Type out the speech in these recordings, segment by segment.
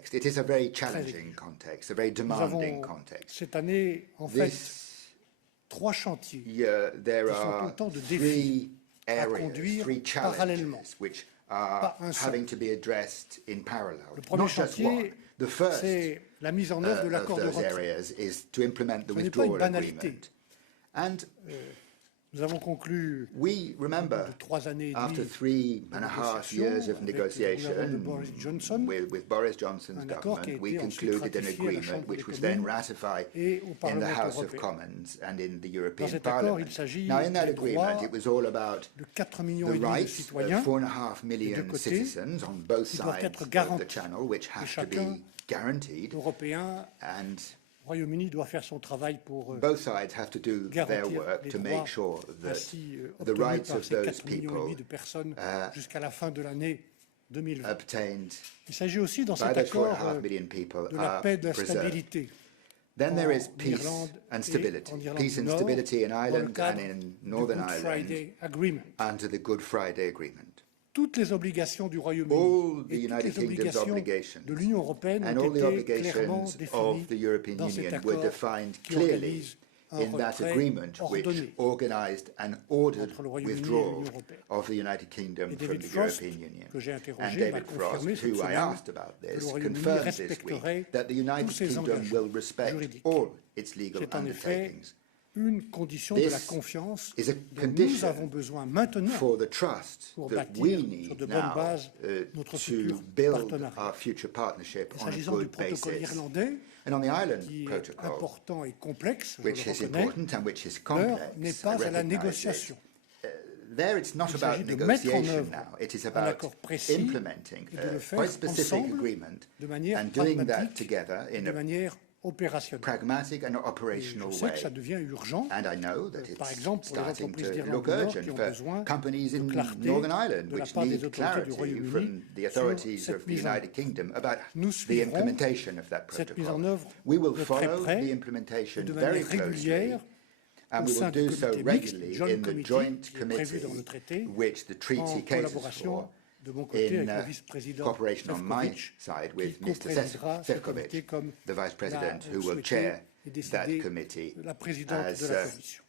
context. It is a very challenging context, a very demanding context. Cette année, en fait, 3 chantiers there qui sont are autant de défis à conduire parallèlement. Which are having to be addressed in parallel. Le premier chantier, c'est la mise en œuvre de l'accord de retrait. Ce n'est pas une banalité. Nous avons conclu we remember, de 3 années et after demie 3.5 years of negotiation with Boris Johnson's government, we concluded an agreement which was then ratified in the House of Commons and in the European Parliament. Now, in that agreement, it was all about the rights of 4.5 million citizens on both sides of the Channel, which have to be guaranteed, and Royaume-Uni doit faire son travail pour both sides have to do their work to make sure that the rights of those people jusqu'à la fin de l'année 2020. Obtained Il s'agit aussi dans cet accord de la paix et de la stabilité. Then there is peace and stability. Peace and stability in Ireland and in Northern Ireland under the Good Friday Agreement. Toutes les obligations du Royaume-Uni et toutes les obligations de l'Union européenne ont été clairement définies dans cet accord qui organise un retrait ordonné entre le Royaume-Uni et l'Union européenne. Et David Frost, que j'ai interrogé, m'a confirmé cette semaine que le Royaume-Uni respecterait tous ses engagements juridiques. C'est en effet une condition de la confiance dont nous avons besoin maintenant pour bâtir sur de bonnes bases notre futur partenariat. S'agissant du protocole irlandais, qui est important et complexe, je le reconnais, l'heure n'est pas à la négociation. There it's not about negotiation now. It is about implementing a quite specific agreement and doing that together in a pragmatic and operational way. And I know that it's starting to look urgent for companies in Northern Ireland which need clarity from the authorities of the United Kingdom about the implementation of that protocol. We will follow the implementation very closely, and we will do so regularly in the joint committee which the treaty caters for, in cooperation on my side with Mr. Šefčovič, the Vice President who will chair that committee as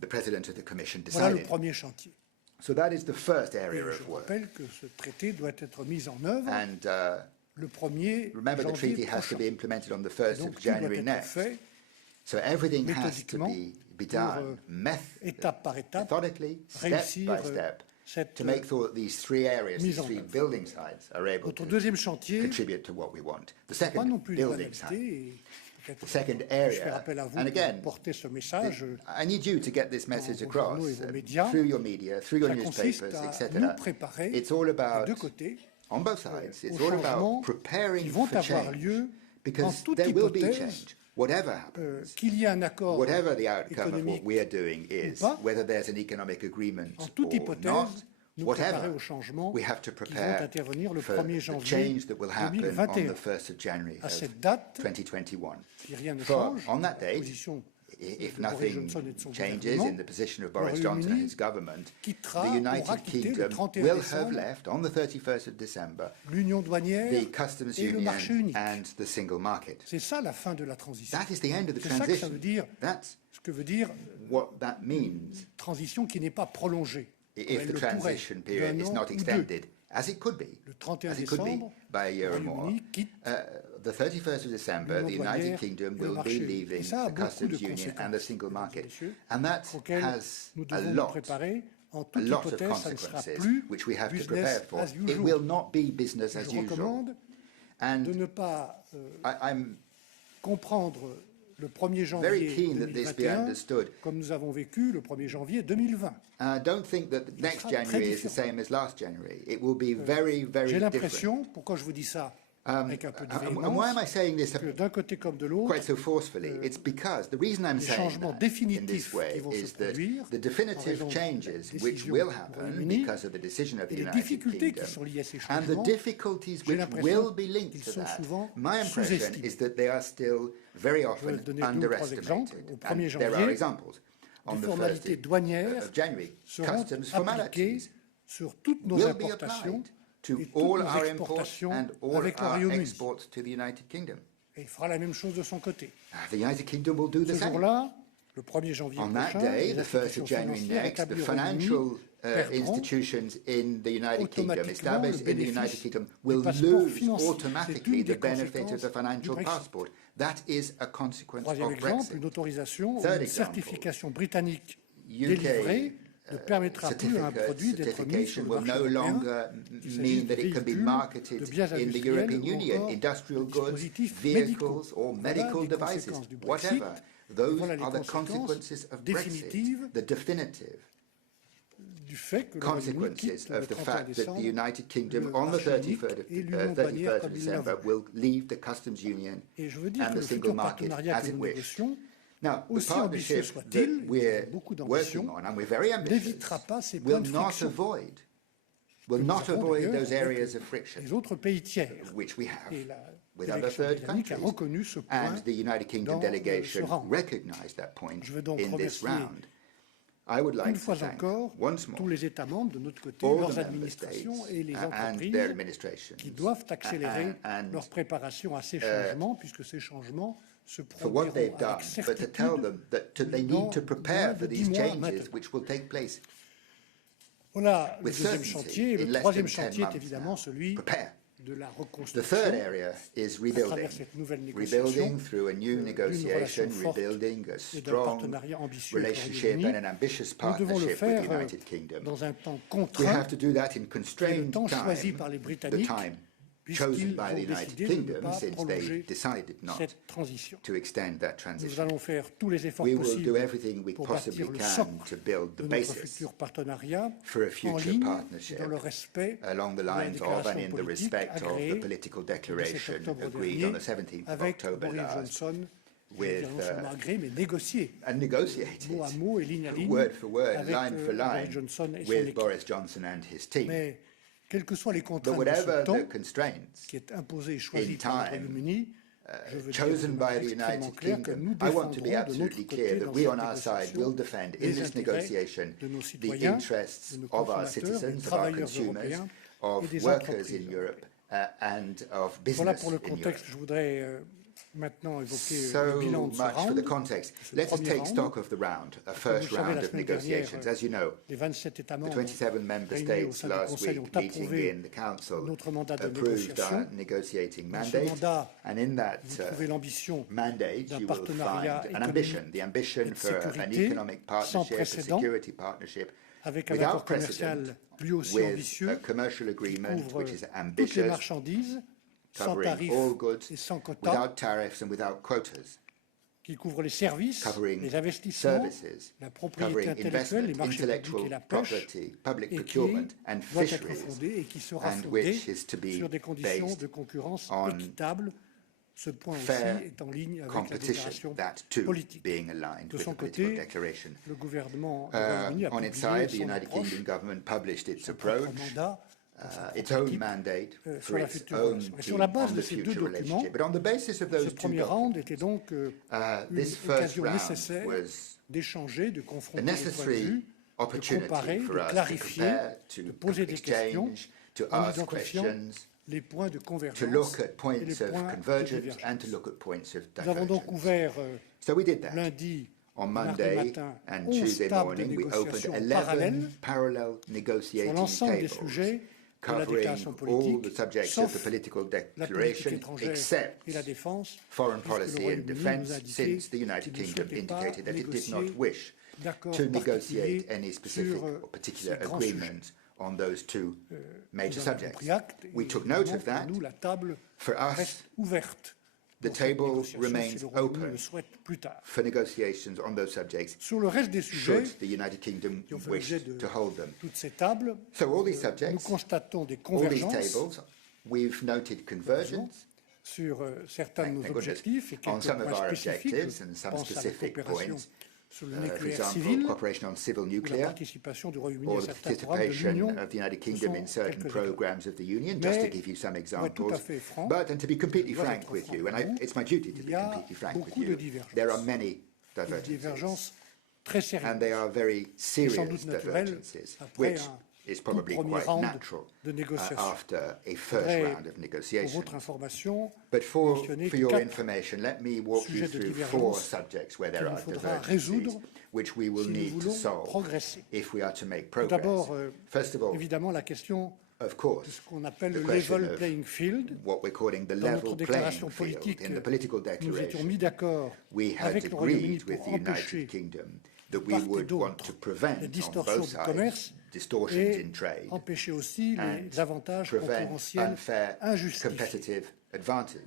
the President of the Commission decided. So that is the first area of work. And remember, the treaty has to be implemented on the 1st of January next. So everything has to be done methodically, step by step, to make sure that these 3 areas, these 3 building sites, are able to contribute to what we want. The second building site, the second area, and again, I need you to get this message across through your media, through your newspapers, etc. It's all about, on both sides, it's all about preparing for change, because there will be change. Whatever happens, whatever the outcome of what we are doing is, whether there's an economic agreement or not, whatever, we have to prepare for the change that will happen on the 1st of January of 2021. For on that date, if nothing changes in the position of Boris Johnson and his government, the United Kingdom will have left on the 31st of December the customs union and the single market. That is the end of the transition. That's what that means. If the transition period is not extended, as it could be by a year or more. The 31st of December, the United Kingdom will be leaving the customs union and the single market. And that has a lot of consequences which we have to prepare for. It will not be business as usual. And I'm le 1er janvier 2021, comme nous avons vécu le 1er janvier 2020. Don't think that the next January is the same as last January. It will be very, very different. J'ai l'impression, pourquoi je vous dis ça avec un peu de véhémence, why am I saying this que d'un côté comme de l'autre, quite so forcefully? It's because the reason I'm saying that in this way is that the definitive changes which will happen because of the decision of the United Kingdom and the difficulties which will be linked to that, my impression is that they are still very often underestimated. And there are examples. On the 1st of January, customs formalities sur toutes nos importations to all our imports and all our exports to the United Kingdom. Et il fera la même chose de son côté. The United Kingdom will do the same. Ce jour-là, le 1er janvier On prochain, that day, les the 1st of January next, the financial institutions in the United Kingdom, established in the United Kingdom, will lose automatically the benefit of the financial passport. That is a consequence of Troisième exemple, une autorisation ou une certification britannique délivrée ne permettra plus à un produit d'être mis sur le marché européen, qu'il s'agisse de véhicules, de biens industriels ou encore dispositifs médicaux. Voilà les conséquences du Brexit. Voilà les conséquences définitives du fait que le Royaume-Uni quitte le 31 décembre le marché unique et l'union douanière comme il l'a voulu. Et je veux dire que le futur partenariat que nous négocions, aussi ambitieux soit-il, beaucoup d'ambition, n'évitera pas ces points de friction. Will not avoid those areas of friction les autres pays tiers. Which we have Et la with other third countries. A reconnu ce point And the United Kingdom delegation recognized that point in this round. I would like to thank once more tous les États membres de notre côté, leurs administrations et les entreprises qui doivent accélérer leur préparation à ces changements, puisque ces changements se produiront avec certitude dans moins de 10 mois maintenant. Voilà le deuxième chantier. Le troisième chantier est évidemment celui de la reconstruction à travers cette nouvelle négociation d'une relation forte et d'un partenariat ambitieux avec le Royaume-Uni. Nous devons le faire dans un temps contraint, qui est le temps choisi par les Britanniques, puisqu'ils ont décidé de ne pas prolonger cette transition. Nous allons faire tous les efforts possibles pour bâtir le socle de notre futur partenariat en ligne dans le respect de la déclaration politique agréée le 7 octobre dernier avec Boris Johnson. Non seulement agréé, mais négocié, mot à mot et ligne à ligne, avec Boris Johnson et son équipe. Mais quelles que soient les contraintes de ce temps qui est imposé et choisi par le Royaume-Uni, je veux dire extrêmement clair que nous défendrons de notre côté dans cette négociation les intérêts de nos citoyens, de nos consommateurs, des travailleurs européens et des entreprises. Voilà pour le contexte. Je voudrais maintenant évoquer le bilan de ce round. For the context, let us take stock of the round, a first round of negotiations. As you know, the 27 member states last week meeting in the Council approved our negotiating mandate, and in that mandate you will find an ambition, the ambition for an economic partnership, a security partnership, without precedent, with a commercial agreement which is ambitious, covering all goods, without tariffs and without quotas, qui couvre les services, les investissements, la propriété intellectuelle, les marchés publics et la pêche, et qui doit être fondé et qui sera fondé sur des conditions de concurrence équitables. Ce point aussi est en ligne avec la déclaration politique. De son côté, le gouvernement du Royaume-Uni a publié son propre mandat, its own mandate for its own sur la base de ces deux documents, ce premier round était donc une occasion nécessaire d'échanger, de confronter les points de vue, de comparer, de clarifier, de poser des questions en identifiant les points de convergence et les points de divergence. Nous avons donc ouvert lundi, mardi matin, 11 tables de négociation parallèles sur l'ensemble des sujets de la déclaration politique, sauf la politique étrangère et la défense, puisque le Royaume-Uni nous a indiqué qu'il ne souhaitait pas négocier d'accord particulier sur ces grands sujets. On those two major subjects. We took note of that. For us, the table remains open for negotiations on those subjects should the United Kingdom wish to hold them. So all these subjects, all these tables, we've noted convergence sur certains de nos objectifs et quelques points spécifiques. Je pense à la coopération sur le nucléaire civil, ou la participation du Royaume-Uni à certains programmes de l'Union, mais tout à fait franc, and to be completely frank with you, and it's my duty to be completely frank with you, there are many divergences, très sérieuses, and they are very serious divergences, which is probably quite natural after a first round of negotiations. But for your information, let me walk you through 4 subjects where there are divergences, which we will need to solve if we are to make progress. First of all, of course, the question of what we're calling the level playing field. In the political declaration, we had agreed with the United Kingdom that we would want to prevent on both sides distortions in trade and prevent unfair competitive advantage.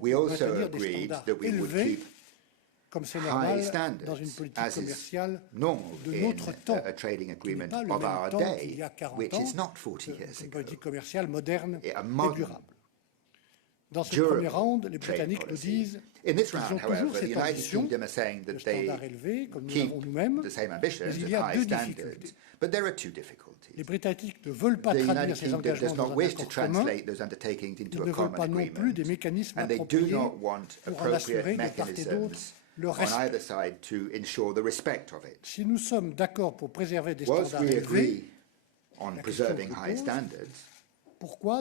We also agreed that we would keep high standards, as is normal in a trading agreement of our day, which is not 40 years ago. A modern, durable trade policy. In this round, however, the United Kingdom are saying that they keep the same ambitions and high standards, but there are 2 difficulties. The United Kingdom does not wish to translate those undertakings into a common agreement, and they do not want appropriate mechanisms on either side to ensure the respect of it. Whilst we agree on preserving high standards,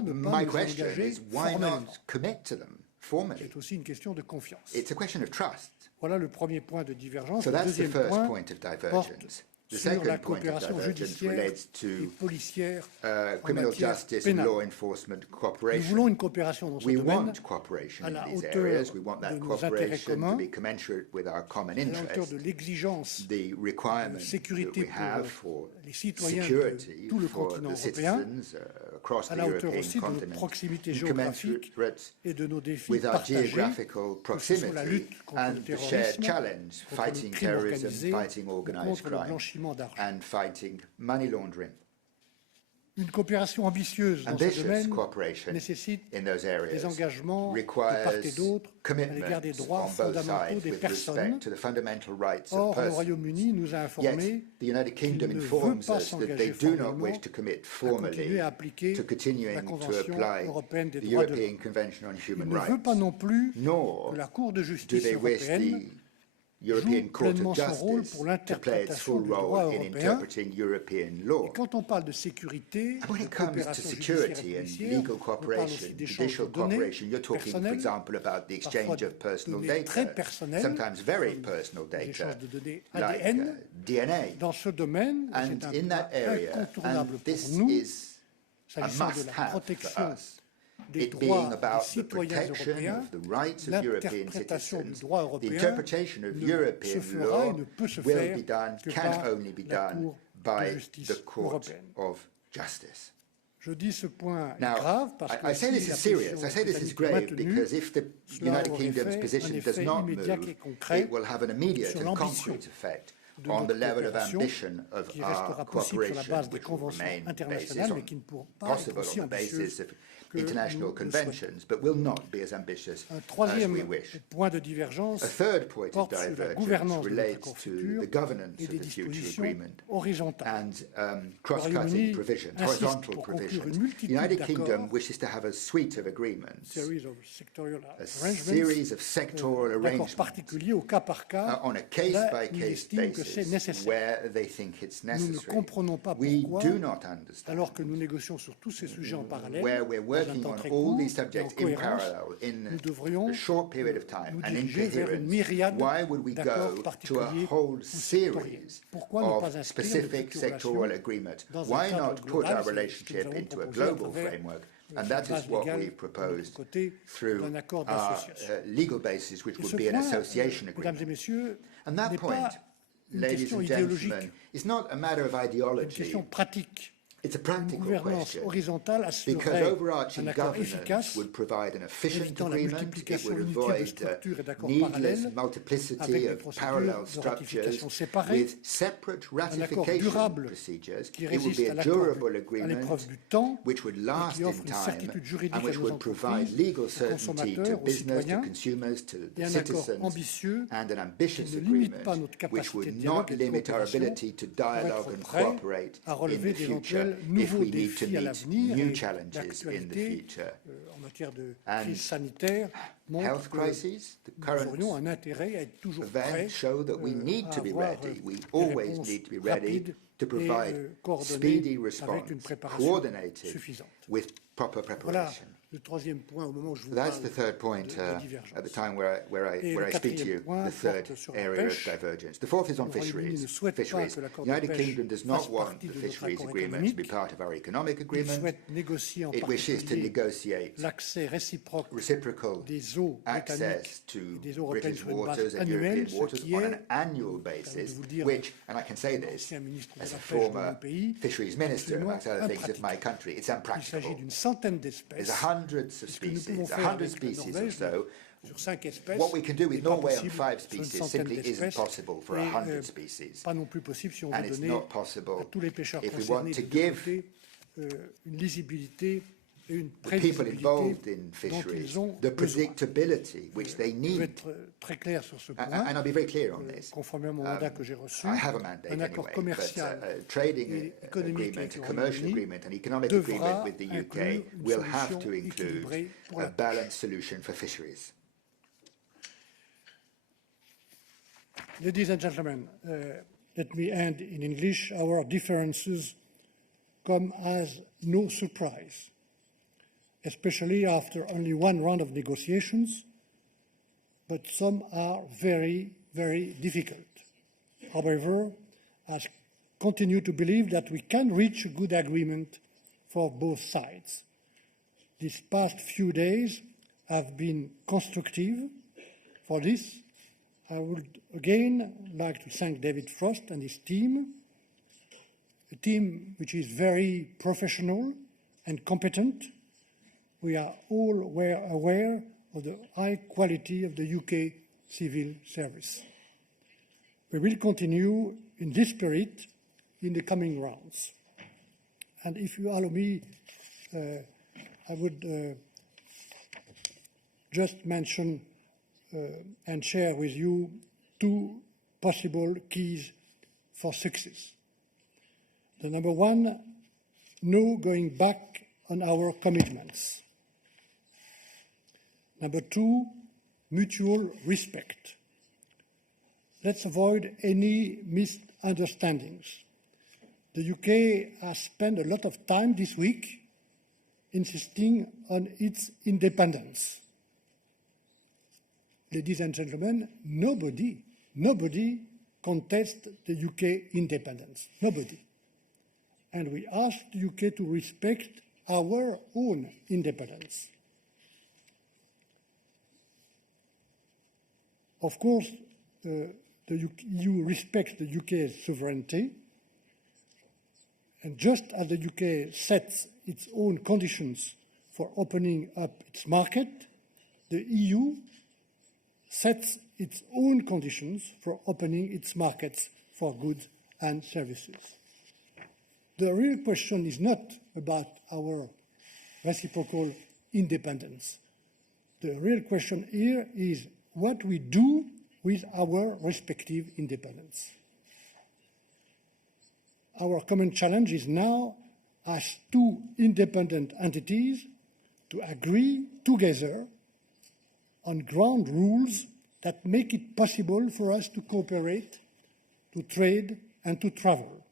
my question is, why not commit to them formally? It's a question of trust. So that's the first point of divergence. The second point of divergence relates to criminal justice and law enforcement cooperation. We want cooperation in these areas. We want that cooperation to be commensurate with our common interests, the requirements that we have for security for the citizens across the European continent, commensurate with our geographical proximity and the shared challenge, fighting terrorism, fighting organized crime, and fighting money laundering. Ambitious cooperation in those areas requires commitments on both sides with respect to the fundamental rights of persons. Yet, the United Kingdom informs us that they do not wish to commit formally to continuing to apply the European Convention on Human Rights, nor do they wish the European Court of Justice to play its full role in interpreting European law. And when it comes to security and legal cooperation, judicial cooperation, you're talking, for example, about the exchange of personal data, sometimes very personal data, like DNA. And in that area, and this is a must-have for us, it being about the protection of the rights of European citizens, the interpretation of European law will be done, can only be done by the Court of Justice. Now, I say this is serious, I say this is grave, because if the United Kingdom's position does not move, it will have an immediate and concrete effect on the level of ambition of our cooperation, which will remain possible on the basis of international conventions, but will not be as ambitious as we wish. A third point of divergence relates to the governance of the future agreement and cross-cutting provisions, horizontal provisions. The United Kingdom wishes to have a suite of agreements, a series of sectoral arrangements on a case-by-case basis where they think it's necessary. We do not understand where we're working on all these subjects in parallel in a short period of time and in coherence. Why would we go to a whole series of specific sectoral agreements? Why not put our relationship into a global framework? And that is what we proposed through our legal basis, which would be an association agreement. And that point, ladies and gentlemen, is not a matter of ideology. It's a practical question, because overarching governance would provide an efficient agreement, it would avoid needless multiplicity of parallel structures with separate ratification procedures. It would be a durable agreement which would last in time and which would provide legal certainty to business, to consumers, to the citizens, and an ambitious agreement which would not limit our ability to dialogue and cooperate in the future if we need to meet new challenges in the future. And health crises, the current events show that we need to be ready. We always need to be ready to provide speedy response, coordinated with proper preparation. That's the third point at the time where I speak to you, the third area of divergence. The fourth is on fisheries. The United Kingdom does not want the fisheries agreement to be part of our economic agreement. It wishes to negotiate reciprocal access to British waters and European waters on an annual basis, which, and I can say this as a former fisheries minister, amongst other things, of my country, it's impracticable. There's 100 species or so. What we can do with Norway on 5 species simply isn't possible for 100 species. And it's not possible if we want to give the people involved in fisheries the predictability which they need. And I'll be very clear on this. I have a mandate anyway, but a trading agreement, a commercial agreement, an economic agreement with the UK will have to include a balanced solution for fisheries. Ladies and gentlemen, let me end in English. Our differences come as no surprise, especially after only one round of negotiations, but some are very, very difficult. However, I continue to believe that we can reach a good agreement for both sides. These past few days have been constructive. For this, I would again like to thank David Frost and his team, a team which is very professional and competent. We are all aware of the high quality of the UK civil service. We will continue in this spirit in the coming rounds. And if you allow me, I would just mention and share with you 2 possible keys for success. The number one, no going back on our commitments. Number 2, mutual respect. Let's avoid any misunderstandings. The UK has spent a lot of time this week insisting on its independence. Ladies and gentlemen, nobody contests the UK independence. Nobody. And we ask the UK to respect our own independence. Of course, the EU respects the UK's sovereignty, and just as the UK sets its own conditions for opening up its market, the EU sets its own conditions for opening its markets for goods and services. The real question is not about our reciprocal independence. The real question here is what we do with our respective independence. Our common challenge is now, as 2 independent entities, to agree together on ground rules that make it possible for us to cooperate, to trade, and to travel,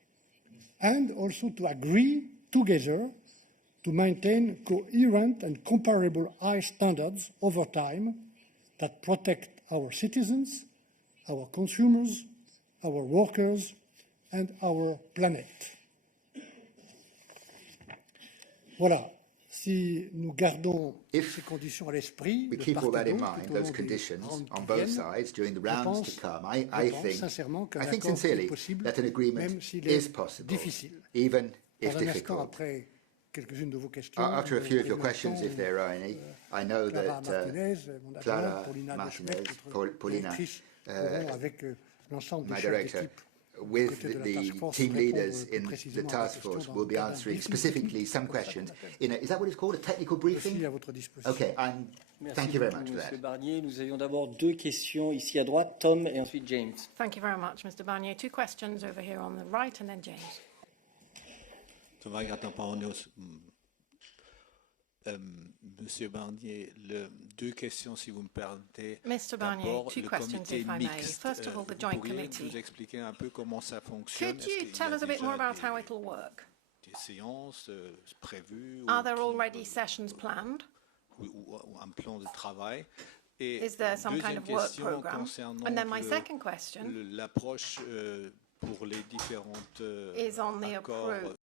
and also to agree together to maintain coherent and comparable high standards over time that protect our citizens, our consumers, our workers, and our planet. Voilà. Si nous gardons ces conditions à l'esprit, we keep all that in mind, those conditions on both sides during the rounds to come, I think sincerely that an agreement is possible, even if difficult. After a few of your questions, if there are any, I know that Clara Martinez, Paulina, my director, with the team leaders in the task force will be answering specifically some questions. Is that what it's called, a technical briefing? Okay, thank you very much for that. Monsieur Barnier, nous avions d'abord 2 questions ici à droite, Tom et ensuite James. Thank you very much, Mr. Barnier. 2 questions over here on the right and then James. Monsieur Barnier, deux questions si vous me permettez. Mr. Barnier, D'abord, two le questions comité if I may. mixte. First of all, the Vous joint pourriez committee. nous expliquer un peu comment ça fonctionne? Could you tell us a bit more about how it'll work? Des séances prévues? Are there already sessions planned? Ou un plan de travail? Et Is there some kind deuxième of work question program? concernant And then my second question l'approche pour les différentes is on the accords